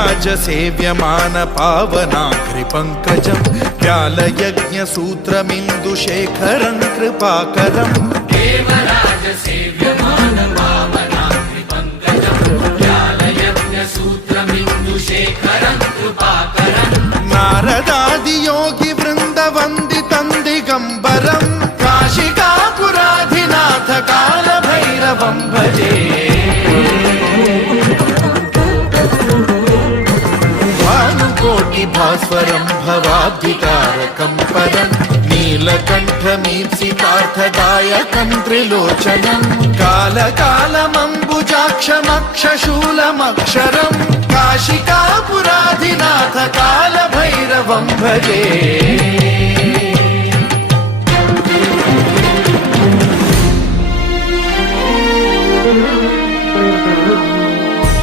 देवराजसेव्यमान पावनाघ्रिपङ्कजं व्यालयज्ञसूत्रमिन्दुशेखरं कृपाकरम् देवराजसेव्यमान पावनाघ्रिपङ्कजं व्यालयज्ञसूत्रमिन्दुशेखरं कृपाकरम् नारदादियोगिवृन्दवन्दितं दिगम्बरं काशिकापुराधिनाथ कालभैरवं भजे भास्वरं भवाब्धिकारकं परं नीलकण्ठमीप्सितार्थदायकं त्रिलोचनं कालकालमम्बुजाक्षमक्षशूलमक्षरं काशिकापुराधिनाथ कालभैरवं भजे।